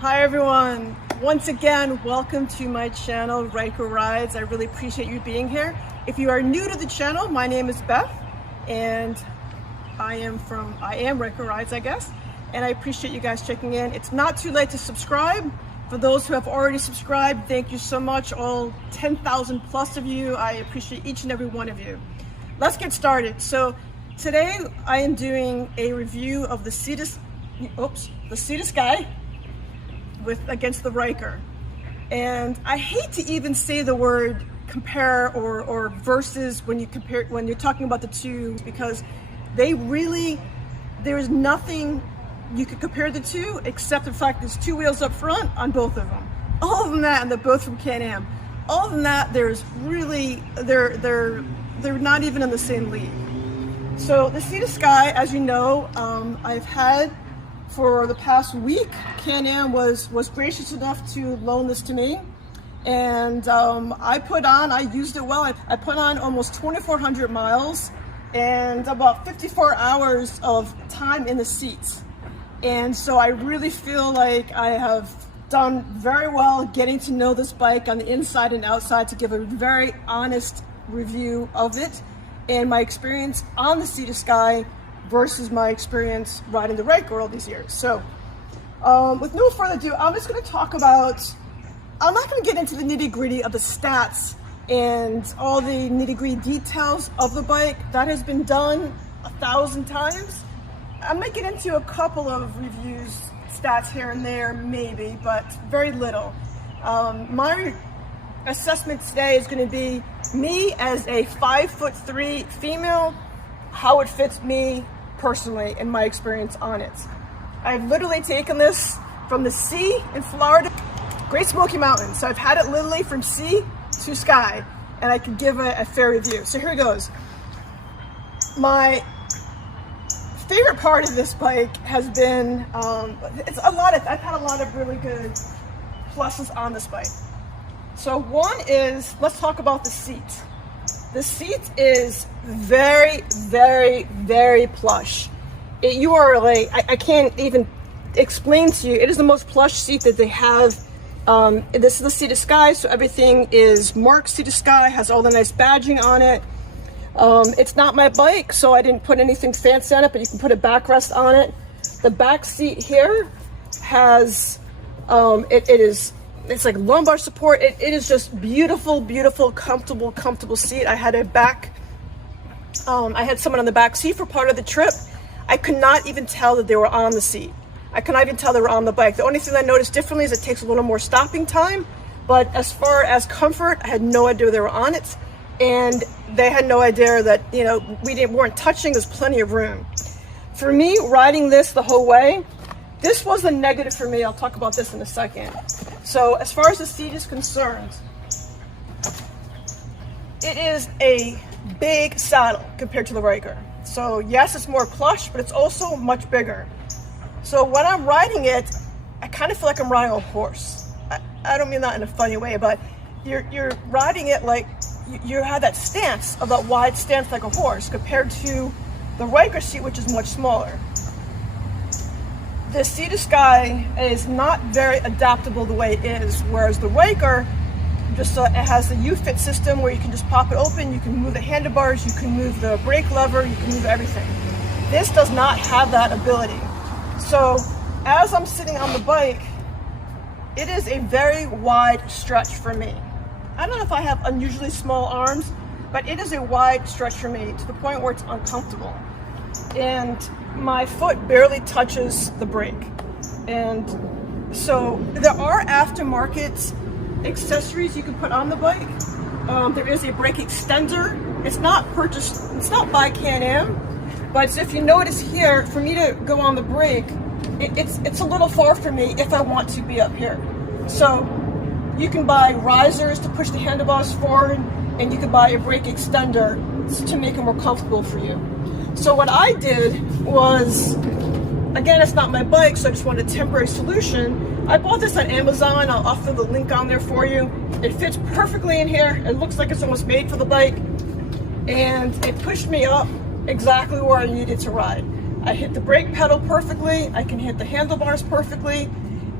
Hi everyone, once again welcome to my channel RYKER Rides. I really appreciate you being here. If you are new to the channel, my name is Beth and I am RYKER Rides, I guess, and I appreciate you guys checking in. It's not too late to subscribe. For those who have already subscribed, thank you so much, all 10,000 plus of you. I appreciate each and every one of you. Let's get started. So today I am doing a review of the Sea to Sky against the RYKER. And I hate to even say the word compare or versus when you're talking about the two, because there is nothing you could compare the two except the fact there's two wheels up front on both of them. Other than that, and they're both from Can-Am. Other than that, there's really they're not even in the same league. So the Sea to Sky, as you know, I've had for the past week. Can-Am was gracious enough to loan this to me, and I used it well. I put on almost 2,400 miles and about 54 hours of time in the seats. And so I really feel like I have done very well getting to know this bike on the inside and outside to give a very honest review of it and my experience on the Sea to Sky versus my experience riding the RYKER all these years. So with no further ado, I'm just going to talk about, I'm not going to get into the nitty-gritty of the stats and all the nitty-gritty details of the bike. That has been done 1,000 times. I might get into a couple of reviews, stats here and there, maybe, but very little. My assessment today is going to be me as a 5'3" female, how it fits me personally and my experience on it. I've literally taken this from the sea in Florida, Great Smoky Mountains. So I've had it literally from sea to sky, and I can give a fair review. So here it goes. My favorite part of this bike has been, I've had a lot of really good pluses on this bike. So one is, let's talk about the seat. The seat is very, very, very plush. I can't even explain to you, it is the most plush seat that they have. This is the Sea to Sky, so everything is marked Sea to Sky, has all the nice badging on it. It's not my bike, so I didn't put anything fancy on it, but you can put a backrest on it. The back seat here has, it's like lumbar support. It is just beautiful, beautiful, comfortable seat. I had I had someone on the back seat for part of the trip. I could not even tell that they were on the seat. I could not even tell they were on the bike. The only thing I noticed differently is it takes a little more stopping time, but as far as comfort, I had no idea they were on it, and they had no idea that, you know, we weren't touching. There's plenty of room. For me, riding this the whole way, this was a negative for me. I'll talk about this in a second. So as far as the seat is concerned, it is a big saddle compared to the RYKER. So yes, it's more plush, but it's also much bigger. So when I'm riding it, I kind of feel like I'm riding a horse. I don't mean that in a funny way, but you're riding it like you have that stance, of that wide stance like a horse, compared to the RYKER seat, which is much smaller. The Sea to Sky is not very adaptable the way it is, whereas the RYKER, it has the U-fit system where you can just pop it open, you can move the handlebars, you can move the brake lever, you can move everything. This does not have that ability. So as I'm sitting on the bike, It is a very wide stretch for me. I don't know if I have unusually small arms, but it is a wide stretch for me to the point where it's uncomfortable. And my foot barely touches the brake. And so there are aftermarket accessories you can put on the bike. There is a brake extender. It's not by Can-Am, but if you notice here, for me to go on the brake, it's a little far for me if I want to be up here. So you can buy risers to push the handlebars forward, and you can buy a brake extender to make it more comfortable for you. So what I did was, again, it's not my bike, so I just wanted a temporary solution. I bought this on Amazon. I'll offer the link on there for you. It fits perfectly in here. It looks like it's almost made for the bike. And it pushed me up exactly where I needed to ride. I hit the brake pedal perfectly. I can hit the handlebars perfectly.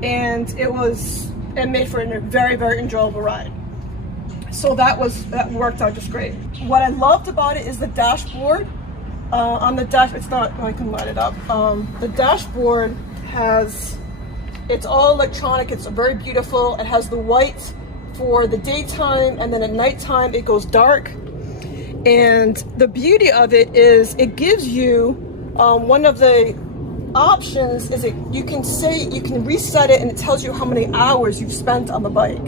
And it made for a very, very enjoyable ride. So that worked out just great. What I loved about it is the dashboard. On the dash, I can light it up. The dashboard it's all electronic. It's very beautiful. It has the white for the daytime, and then at nighttime it goes dark. And the beauty of it is it gives you, one of the options is you can reset it, and it tells you how many hours you've spent on the bike.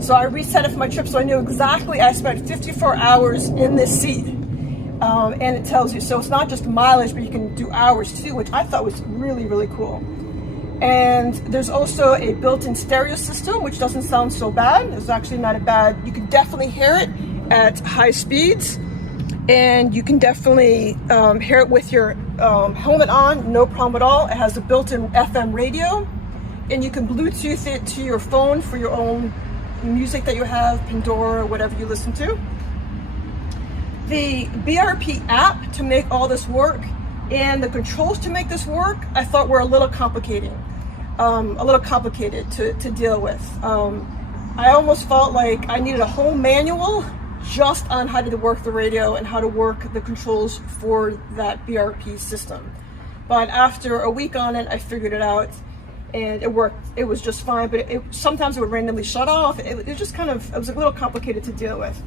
So I reset it for my trip, so I knew exactly I spent 54 hours in this seat. And it tells you, so it's not just mileage, but you can do hours too, which I thought was really, really cool. And there's also a built-in stereo system, which doesn't sound so bad. It's actually not a bad, you can definitely hear it at high speeds. And you can definitely hear it with your helmet on, no problem at all. It has a built-in FM radio, and you can Bluetooth it to your phone for your own music that you have, Pandora, whatever you listen to. The BRP app to make all this work and the controls to make this work, I thought were a little complicated to deal with. I almost felt like I needed a whole manual just on how to work the radio and how to work the controls for that BRP system. But after a week on it, I figured it out, and it worked. It was just fine, but sometimes it would randomly shut off. It was a little complicated to deal with.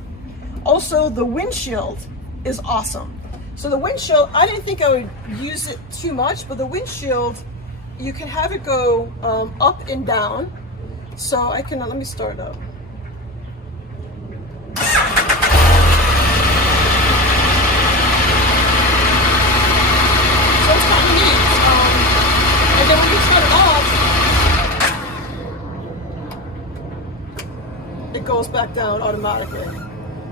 Also, the windshield is awesome. So the windshield, I didn't think I would use it too much, but the windshield, you can have it go up and down. So I can, let me start up. So it's kind of neat. And then when you turn it off, it goes back down automatically.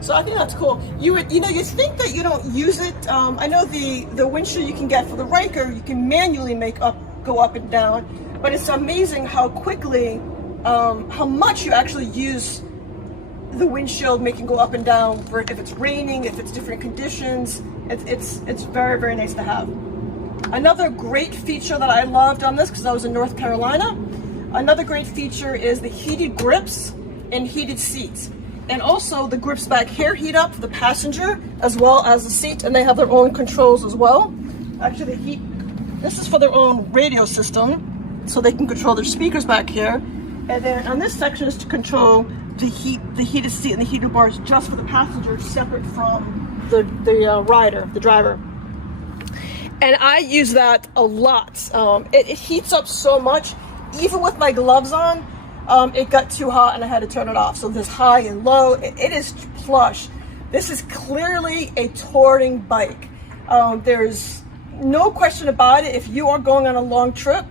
So I think that's cool. You think that you don't use it. I know the windshield you can get for the RYKER, you can manually go up and down, but it's amazing how quickly, how much you actually use the windshield, making go up and down for if it's raining, if it's different conditions. It's very, very nice to have. Another great feature that I loved on this, because I was in North Carolina, another great feature is the heated grips and heated seats. And also the grips back here heat up for the passenger as well as the seat, and they have their own controls as well. Actually, this is for their own radio system, so they can control their speakers back here. And then on this section is to control the heated seat and the heated bars just for the passenger, separate from the rider, the driver. And I use that a lot. It heats up so much, even with my gloves on. It got too hot and I had to turn it off. So there's high and low. It is plush. This is clearly a touring bike. There's no question about it. If you are going on a long trip,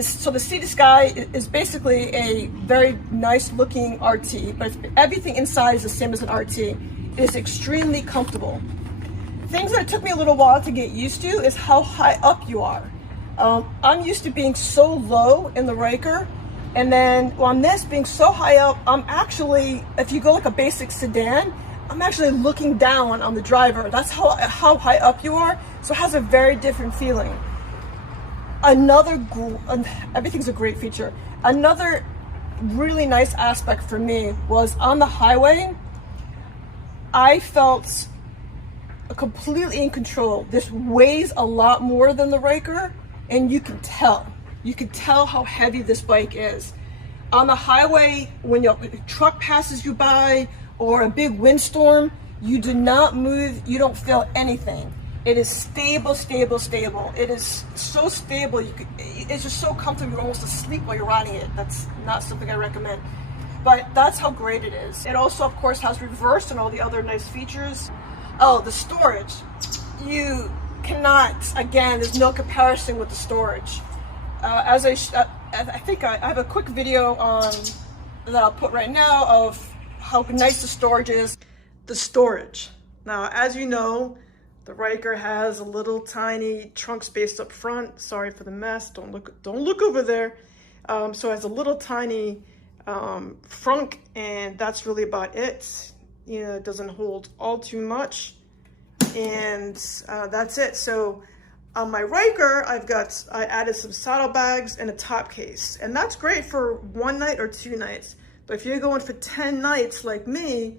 so the Sea to Sky is basically a very nice looking RT, but everything inside is the same as an RT. It is extremely comfortable. Things that it took me a little while to get used to is how high up you are. I'm used to being so low in the RYKER. And then on this being so high up, I'm actually, if you go like a basic sedan, I'm actually looking down on the driver. That's how high up you are. So it has a very different feeling. Everything's a great feature. Another really nice aspect for me was on the highway, I felt completely in control. This weighs a lot more than the RYKER, and you can tell how heavy this bike is. On the highway, when your truck passes you by or a big windstorm, you do not move, you don't feel anything. It is stable, stable, stable. It is so stable, it's just so comfortable, you're almost asleep while you're riding it. That's not something I recommend. But that's how great it is. It also, of course, has reverse and all the other nice features. Oh, the storage. You cannot, again, there's no comparison with the storage. I think I have a quick video on that I'll put right now of how nice the storage is. The storage. Now, as you know, the RYKER has a little tiny trunk space up front. Sorry for the mess. Don't look over there. So it has a little tiny frunk, and that's really about it. You know, it doesn't hold all too much, and that's it. So on my RYKER, I added some saddlebags and a top case, and that's great for 1 night or 2 nights. But if you're going for 10 nights like me,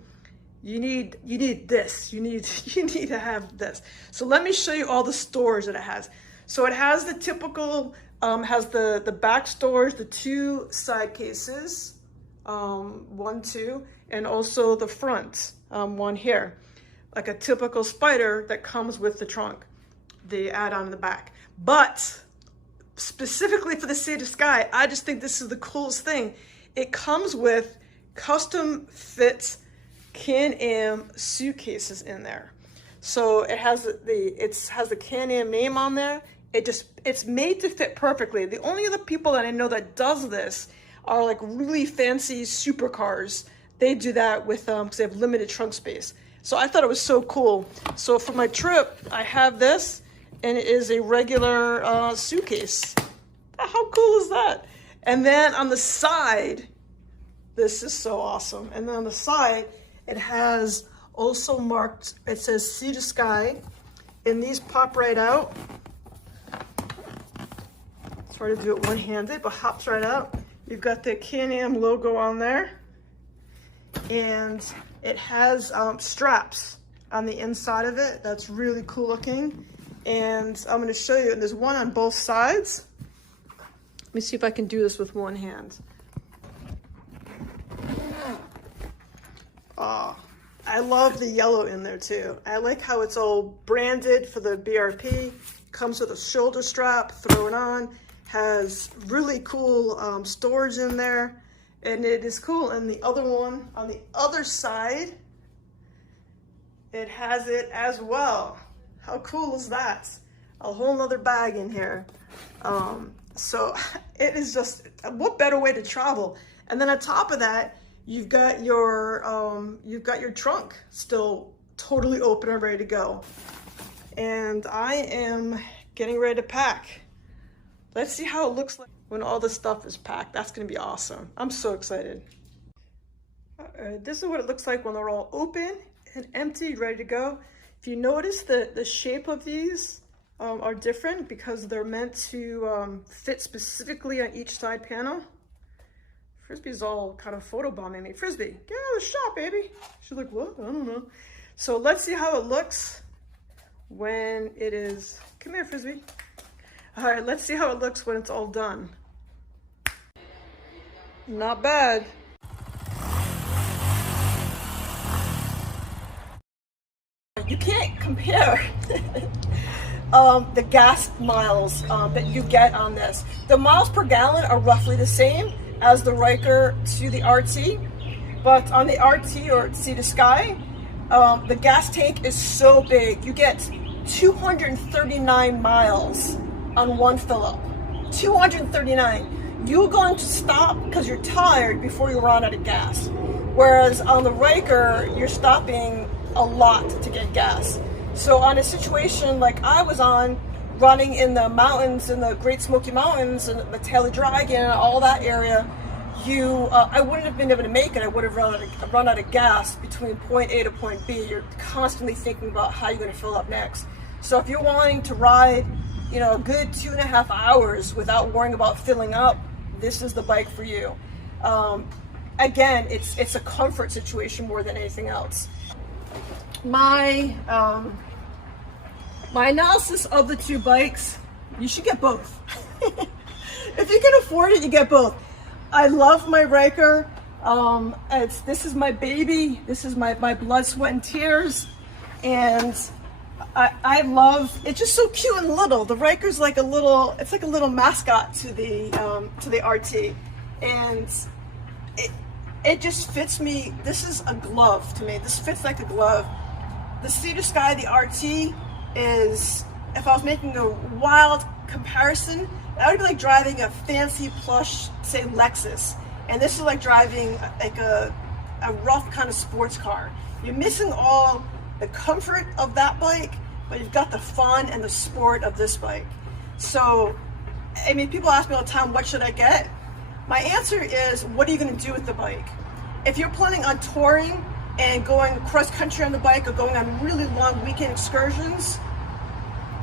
you need this. You need to have this. So let me show you all the storage that it has. So it has the typical, has the back storage, the 2 side cases, 1, 2, and also the front one here, like a typical SPYDER that comes with the trunk, the add-on in the back. But specifically for the Sea to Sky, I just think this is the coolest thing. It comes with custom fit Can-Am suitcases in there. So it has the Can-Am name on there. It's made to fit perfectly. The only other people that I know that does this are like really fancy supercars. They do that with because they have limited trunk space. So I thought it was so cool. So for my trip, I have this, and it is a regular suitcase. How cool is that? And then on the side, this is so awesome. And then on the side, it has also marked, it says Sea to Sky, and these pop right out. Try to do it one-handed, but hops right out. You've got the Can-Am logo on there, and it has straps on the inside of it. That's really cool looking. And I'm gonna show you, and there's one on both sides. Let me see if I can do this with one hand. Oh, I love the yellow in there too. I like how it's all branded for the BRP. Comes with a shoulder strap, throw it on. Has really cool storage in there, and it is cool. And the other one on the other side, it has it as well. How cool is that? A whole nother bag in here. So it is just, what better way to travel? And then on top of that, you've got your trunk still totally open and ready to go. And I am getting ready to pack. Let's see how it looks like when all this stuff is packed. That's gonna be awesome. I'm so excited. This is what it looks like when they're all open and empty, ready to go. If you notice, the shape of these are different because they're meant to fit specifically on each side panel. Frisbee's all kind of photobombing me. Frisbee, get out of the shop, baby. She's like, what? I don't know. So let's see how it looks when it is, come here, Frisbee. All right, let's see how it looks when it's all done. Not bad. You can't compare the gas miles that you get on this. The miles per gallon are roughly the same as the RYKER to the RT, but on the RT or Sea to Sky, the gas tank is so big. You get 239 miles on one fill up. 239. You're going to stop because you're tired before you run out of gas. Whereas on the RYKER, you're stopping a lot to get gas. So on a situation like I was on, running in the mountains, in the Great Smoky Mountains and the Tail of Dragon and all that area, I wouldn't have been able to make it. I would have run out of gas between point A to point B. You're constantly thinking about how you're going to fill up next. So if you're wanting to ride, you know, a good 2.5 hours without worrying about filling up, this is the bike for you. Again, it's a comfort situation more than anything else. My analysis of the two bikes, you should get both. If you can afford it, you get both. I love my RYKER. This is my baby. This is my blood, sweat, and tears. And I love, it's just so cute and little. The RYKER's like a little, it's like a little mascot to the RT. And it just fits me. This is a glove to me. This fits like a glove. The Sea Sky, the RT is, if I was making a wild comparison, that would be like driving a fancy plush, say Lexus. And this is like driving like a rough kind of sports car. You're missing all the comfort of that bike, but you've got the fun and the sport of this bike. So, I mean, people ask me all the time, what should I get? My answer is, what are you gonna do with the bike? If you're planning on touring and going cross country on the bike or going on really long weekend excursions,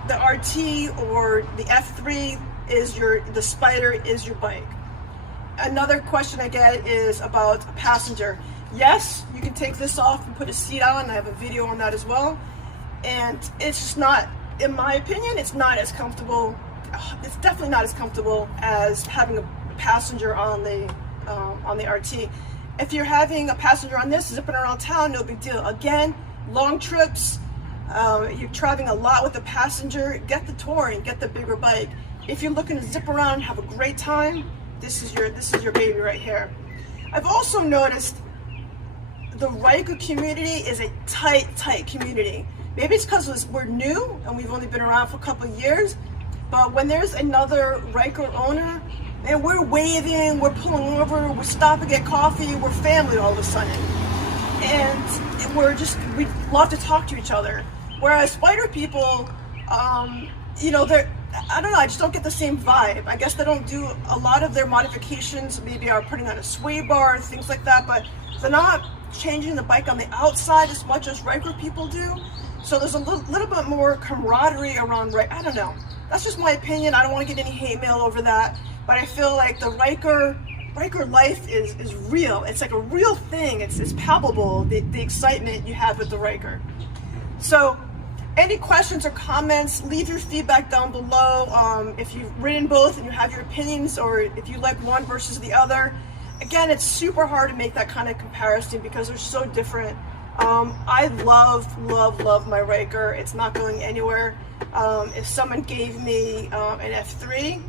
the RT or the F3 is the SPYDER is your bike. Another question I get is about a passenger. Yes, you can take this off and put a seat on. I have a video on that as well. And it's just not, in my opinion, it's not as comfortable. It's definitely not as comfortable as having a passenger on the RT. If you're having a passenger on this, zipping around town, no big deal. Again, long trips, you're traveling a lot with a passenger, get the touring, get the bigger bike. If you're looking to zip around and have a great time, this is your baby right here. I've also noticed the RYKER community is a tight community. Maybe it's because we're new and we've only been around for a couple of years, but when there's another RYKER owner, and we're waving, we're pulling over, we're stopping to get coffee, we're family all of a sudden. And we love to talk to each other. Whereas SPYDER people, you know, I don't know, I just don't get the same vibe. I guess they don't do a lot of their modifications, maybe are putting on a sway bar, things like that, but they're not changing the bike on the outside as much as RYKER people do. So there's a little bit more camaraderie around, I don't know. That's just my opinion. I don't want to get any hate mail over that. But I feel like the RYKER life is real. It's like a real thing. It's palpable, the excitement you have with the RYKER. So any questions or comments, leave your feedback down below. If you've ridden both and you have your opinions, or if you like one versus the other. Again, it's super hard to make that kind of comparison because they're so different. I love my RYKER. It's not going anywhere. If someone gave me an F3,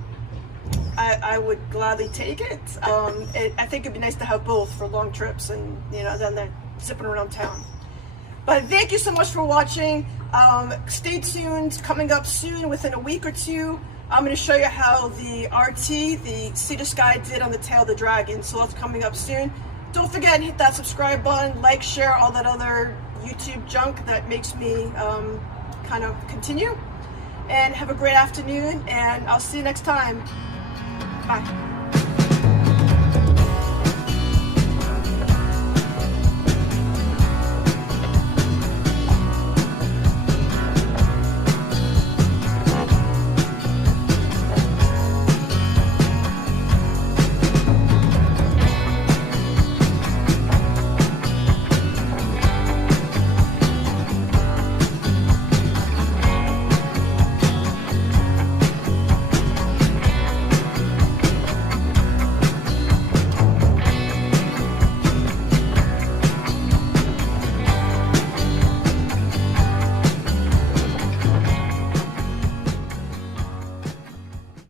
I would gladly take it. I think it'd be nice to have both for long trips and, you know, then they're zipping around town. But thank you so much for watching. Stay tuned. Coming up soon, within a week or two, I'm going to show you how the RT, the Sea Sky, did on the tail of the Dragon. So that's coming up soon. Don't forget and hit that subscribe button, like, share, all that other YouTube junk that makes me kind of continue. And have a great afternoon, and I'll see you next time. Bye.